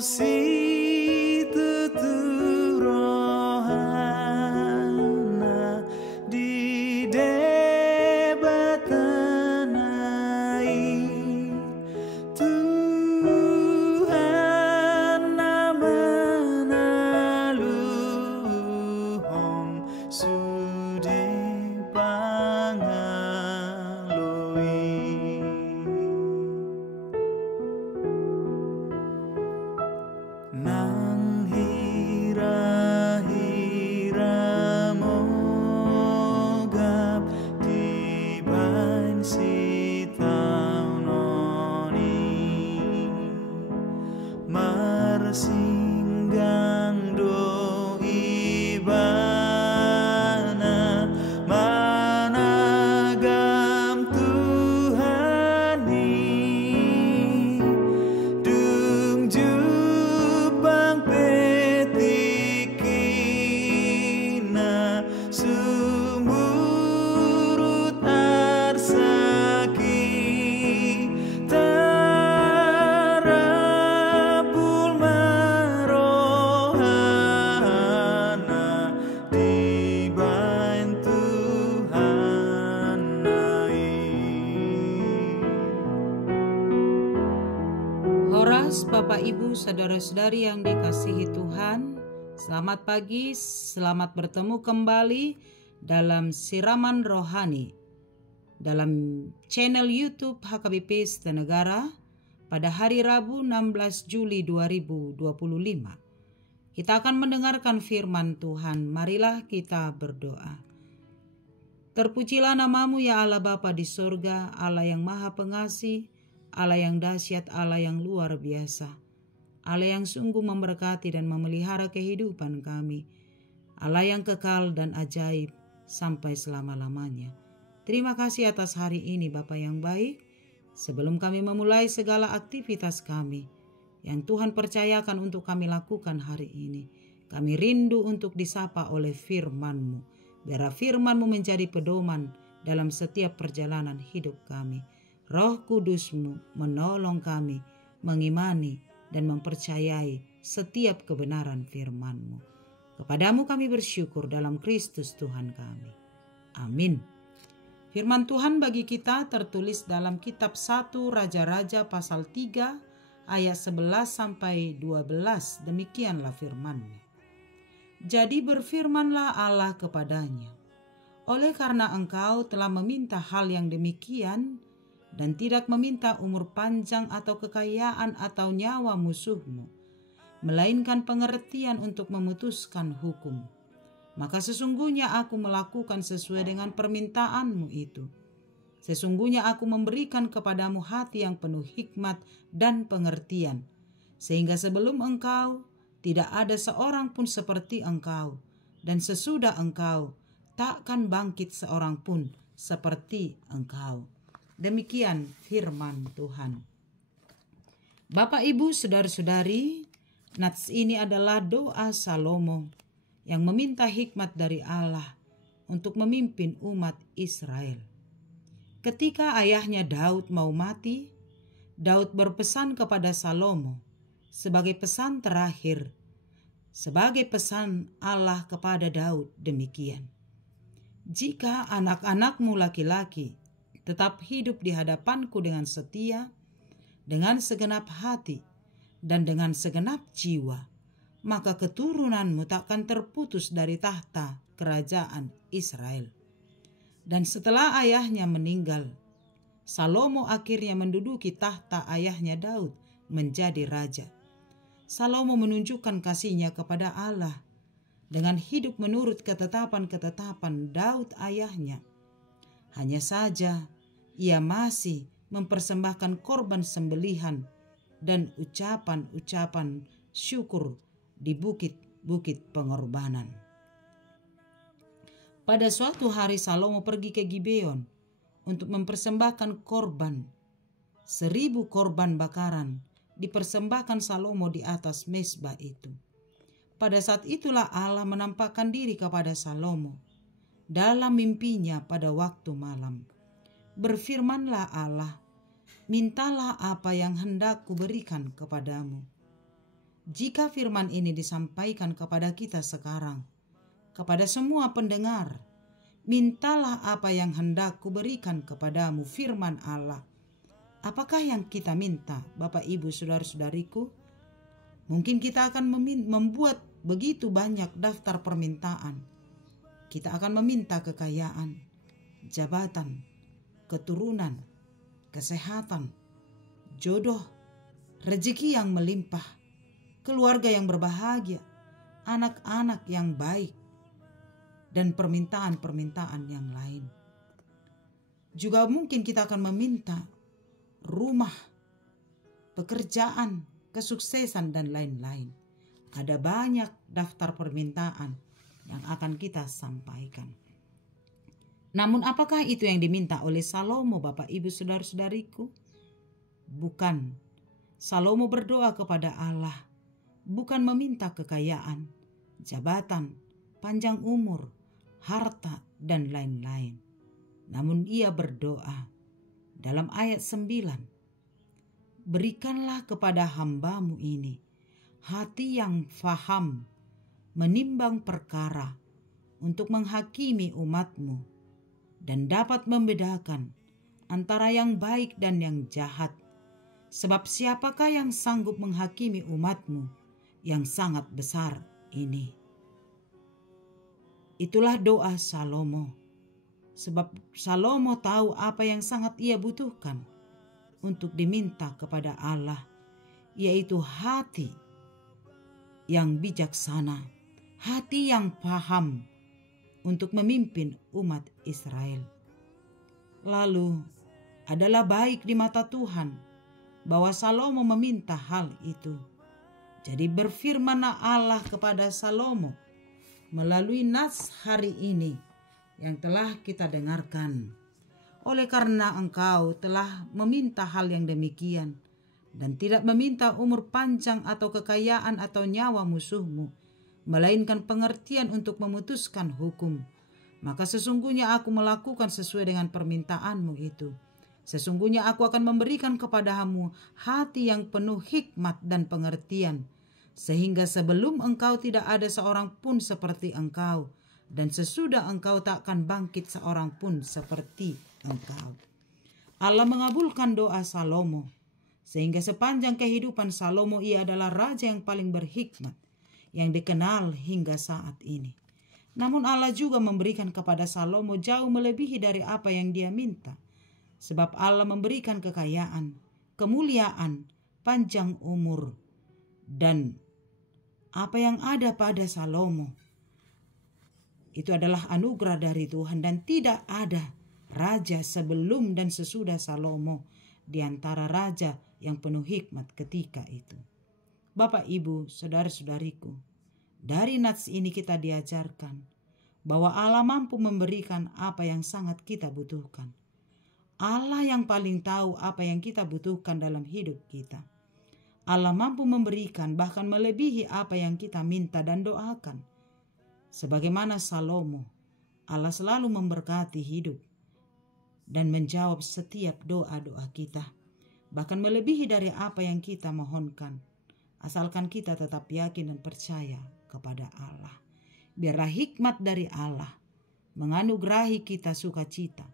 si tuturohana di debatanai Tuhan namana luhong sude pangaloi nang hira-hira mogap tibain si taunoni marsinggang do ibana managam Tuhani dung jupang petikina sumurut arsaki tarapul marohana dibain Tuhan Horas, Bapak Ibu, saudara-saudari yang dikasihi Tuhan, selamat pagi, selamat bertemu kembali dalam siraman rohani dalam channel YouTube HKBP Setenegara pada hari Rabu 16 Juli 2025. Kita akan mendengarkan firman Tuhan. Marilah kita berdoa. Terpujilah namamu ya Allah Bapa di sorga, Allah yang maha pengasih, Allah yang dahsyat, Allah yang luar biasa, Allah yang sungguh memberkati dan memelihara kehidupan kami, Allah yang kekal dan ajaib sampai selama-lamanya. Terima kasih atas hari ini Bapa yang baik. Sebelum kami memulai segala aktivitas kami yang Tuhan percayakan untuk kami lakukan hari ini, kami rindu untuk disapa oleh firman-Mu. Biar firman-Mu menjadi pedoman dalam setiap perjalanan hidup kami. Roh Kudus-Mu menolong kami mengimani dan mempercayai setiap kebenaran firman-Mu. Kepadamu kami bersyukur dalam Kristus Tuhan kami. Amin. Firman Tuhan bagi kita tertulis dalam kitab 1 Raja-Raja pasal 3 ayat 11 sampai 12. Demikianlah firman-Nya. Jadi berfirmanlah Allah kepadanya, oleh karena engkau telah meminta hal yang demikian dan tidak meminta umur panjang atau kekayaan atau nyawa musuhmu, melainkan pengertian untuk memutuskan hukum, maka sesungguhnya aku melakukan sesuai dengan permintaanmu itu. Sesungguhnya aku memberikan kepadamu hati yang penuh hikmat dan pengertian, sehingga sebelum engkau tidak ada seorang pun seperti engkau, dan sesudah engkau takkan bangkit seorang pun seperti engkau. Demikian firman Tuhan. Bapak, Ibu, saudara-saudari, nats ini adalah doa Salomo yang meminta hikmat dari Allah untuk memimpin umat Israel. Ketika ayahnya Daud mau mati, Daud berpesan kepada Salomo sebagai pesan terakhir, sebagai pesan Allah kepada Daud demikian. Jika anak-anakmu laki-laki tetap hidup di hadapanku dengan setia, dengan segenap hati, dan dengan segenap jiwa, maka keturunanmu takkan terputus dari tahta kerajaan Israel. Dan setelah ayahnya meninggal, Salomo akhirnya menduduki tahta ayahnya Daud menjadi raja. Salomo menunjukkan kasihnya kepada Allah dengan hidup menurut ketetapan-ketetapan Daud ayahnya. Hanya saja ia masih mempersembahkan korban sembelihan dan ucapan-ucapan syukur di bukit-bukit pengorbanan. Pada suatu hari Salomo pergi ke Gibeon untuk mempersembahkan korban. 1000 korban bakaran dipersembahkan Salomo di atas mezbah itu. Pada saat itulah Allah menampakkan diri kepada Salomo dalam mimpinya pada waktu malam. Berfirmanlah Allah, mintalah apa yang hendak kuberikan kepadamu. Jika firman ini disampaikan kepada kita sekarang, kepada semua pendengar, mintalah apa yang hendak kuberikan kepadamu, firman Allah. Apakah yang kita minta, Bapak Ibu Saudara-saudariku? Mungkin kita akan membuat begitu banyak daftar permintaan. Kita akan meminta kekayaan, jabatan, keturunan, kesehatan, jodoh, rezeki yang melimpah, keluarga yang berbahagia, anak-anak yang baik, dan permintaan-permintaan yang lain. Juga mungkin kita akan meminta rumah, pekerjaan, kesuksesan, dan lain-lain. Ada banyak daftar permintaan yang akan kita sampaikan. Namun apakah itu yang diminta oleh Salomo, Bapak Ibu Saudara-saudariku? Bukan. Salomo berdoa kepada Allah, bukan meminta kekayaan, jabatan, panjang umur, harta, dan lain-lain. Namun ia berdoa dalam ayat 9, berikanlah kepada hambamu ini hati yang faham, menimbang perkara, untuk menghakimi umatmu, dan dapat membedakan antara yang baik dan yang jahat. Sebab siapakah yang sanggup menghakimi umatmu yang sangat besar ini? Itulah doa Salomo. Sebab Salomo tahu apa yang sangat ia butuhkan untuk diminta kepada Allah, yaitu hati yang bijaksana, hati yang paham untuk memimpin umat Israel. Lalu adalah baik di mata Tuhan bahwa Salomo meminta hal itu. Jadi berfirmanlah Allah kepada Salomo melalui nas hari ini yang telah kita dengarkan. Oleh karena engkau telah meminta hal yang demikian dan tidak meminta umur panjang atau kekayaan atau nyawa musuhmu, melainkan pengertian untuk memutuskan hukum, maka sesungguhnya aku melakukan sesuai dengan permintaanmu itu. Sesungguhnya aku akan memberikan kepadamu hati yang penuh hikmat dan pengertian, sehingga sebelum engkau tidak ada seorang pun seperti engkau, dan sesudah engkau tak akan bangkit seorang pun seperti engkau. Allah mengabulkan doa Salomo, sehingga sepanjang kehidupan Salomo ia adalah raja yang paling berhikmat yang dikenal hingga saat ini. Namun Allah juga memberikan kepada Salomo jauh melebihi dari apa yang dia minta. Sebab Allah memberikan kekayaan, kemuliaan, panjang umur, dan apa yang ada pada Salomo itu adalah anugerah dari Tuhan, dan tidak ada raja sebelum dan sesudah Salomo di antara raja yang penuh hikmat ketika itu. Bapak, Ibu, saudara-saudariku, dari nats ini kita diajarkan bahwa Allah mampu memberikan apa yang sangat kita butuhkan. Allah yang paling tahu apa yang kita butuhkan dalam hidup kita. Allah mampu memberikan bahkan melebihi apa yang kita minta dan doakan. Sebagaimana Salomo, Allah selalu memberkati hidup dan menjawab setiap doa-doa kita, bahkan melebihi dari apa yang kita mohonkan, asalkan kita tetap yakin dan percaya kepada Allah. Biarlah hikmat dari Allah menganugerahi kita sukacita,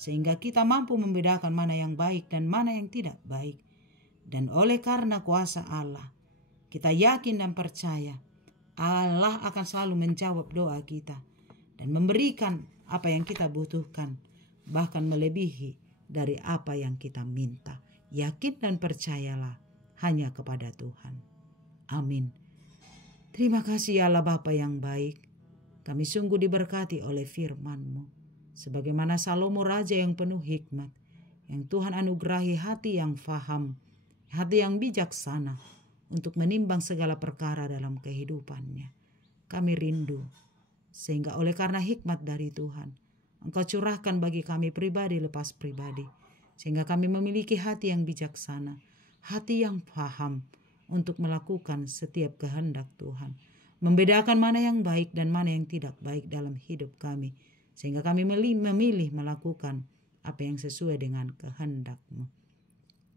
sehingga kita mampu membedakan mana yang baik dan mana yang tidak baik. Dan oleh karena kuasa Allah, kita yakin dan percaya Allah akan selalu menjawab doa kita dan memberikan apa yang kita butuhkan, bahkan melebihi dari apa yang kita minta. Yakin dan percayalah hanya kepada Tuhan. Amin. Terima kasih Allah Bapa yang baik. Kami sungguh diberkati oleh firman-Mu. Sebagaimana Salomo raja yang penuh hikmat, yang Tuhan anugerahi hati yang faham, hati yang bijaksana untuk menimbang segala perkara dalam kehidupannya. Kami rindu, sehingga oleh karena hikmat dari Tuhan, Engkau curahkan bagi kami pribadi lepas pribadi, sehingga kami memiliki hati yang bijaksana, hati yang paham untuk melakukan setiap kehendak Tuhan, membedakan mana yang baik dan mana yang tidak baik dalam hidup kami, sehingga kami memilih melakukan apa yang sesuai dengan kehendak-Mu.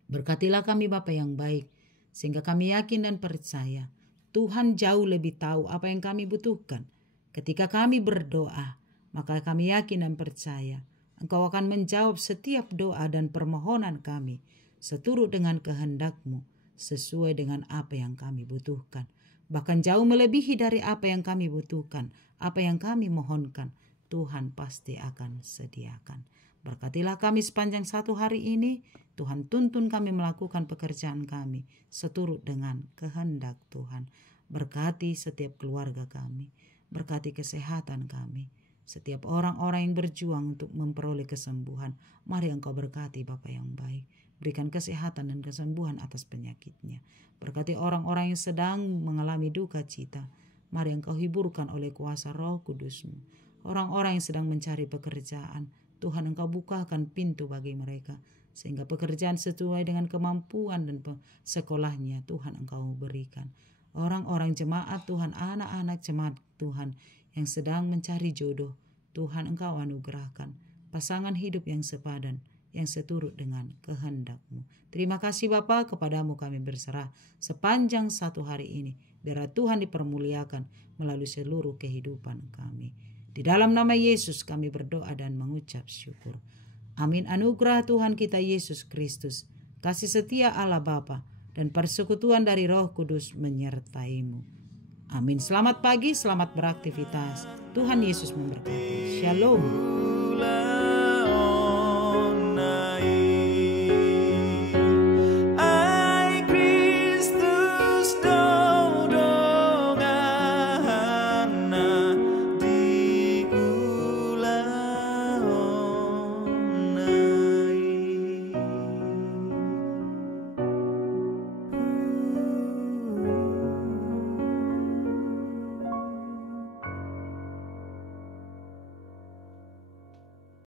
Berkatilah kami Bapa yang baik, sehingga kami yakin dan percaya Tuhan jauh lebih tahu apa yang kami butuhkan. Ketika kami berdoa, maka kami yakin dan percaya Engkau akan menjawab setiap doa dan permohonan kami seturut dengan kehendak-Mu, sesuai dengan apa yang kami butuhkan. Bahkan jauh melebihi dari apa yang kami butuhkan, apa yang kami mohonkan, Tuhan pasti akan sediakan. Berkatilah kami sepanjang satu hari ini. Tuhan tuntun kami melakukan pekerjaan kami seturut dengan kehendak Tuhan. Berkati setiap keluarga kami, berkati kesehatan kami, setiap orang-orang yang berjuang untuk memperoleh kesembuhan. Mari Engkau berkati Bapa yang baik. Berikan kesehatan dan kesembuhan atas penyakitnya. Berkati orang-orang yang sedang mengalami duka cita. Mari Engkau hiburkan oleh kuasa Roh Kudus-Mu. Orang-orang yang sedang mencari pekerjaan, Tuhan Engkau bukakan pintu bagi mereka, sehingga pekerjaan sesuai dengan kemampuan dan sekolahnya Tuhan Engkau berikan. Orang-orang jemaat Tuhan, anak-anak jemaat Tuhan yang sedang mencari jodoh, Tuhan Engkau anugerahkan pasangan hidup yang sepadan, yang seturut dengan kehendak-Mu. Terima kasih Bapa, kepadamu kami berserah sepanjang satu hari ini. Biar Tuhan dipermuliakan melalui seluruh kehidupan kami. Di dalam nama Yesus kami berdoa dan mengucap syukur. Amin. Anugerah Tuhan kita Yesus Kristus, kasih setia Allah Bapa, dan persekutuan dari Roh Kudus menyertai-Mu. Amin. Selamat pagi, selamat beraktivitas. Tuhan Yesus memberkati. Shalom.